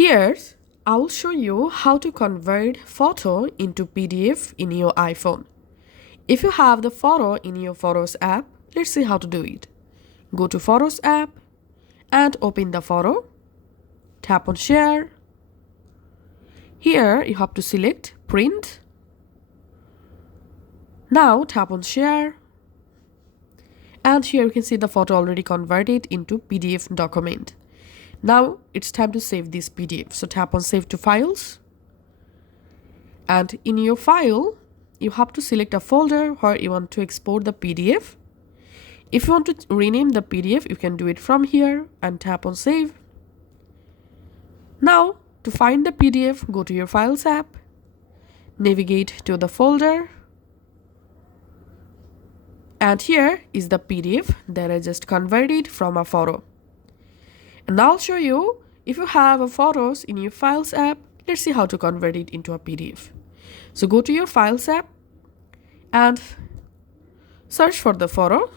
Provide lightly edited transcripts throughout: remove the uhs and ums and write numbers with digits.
Here, I will show you how to convert photo into PDF in your iPhone. If you have the photo in your Photos app, let's see how to do it. Go to Photos app and open the photo. Tap on Share. Here you have to select Print. Now tap on Share. And here you can see the photo already converted into PDF document. Now it's time to save this PDF. So tap on Save to Files. And in your file, you have to select a folder where you want to export the PDF. If you want to rename the PDF, you can do it from here and tap on Save. Now, to find the PDF, go to your Files app, navigate to the folder, and here is the PDF that I just converted from a photo. And I'll show you if you have a photos in your Files app. Let's see how to convert it into a PDF. So go to your Files app and search for the photo.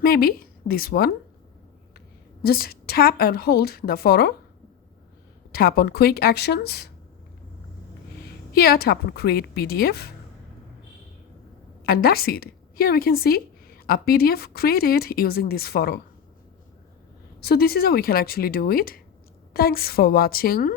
Maybe this one. Just tap and hold the photo. Tap on Quick Actions. Here tap on Create PDF. And that's it. Here we can see a PDF created using this photo. So this is how we can actually do it. Thanks for watching.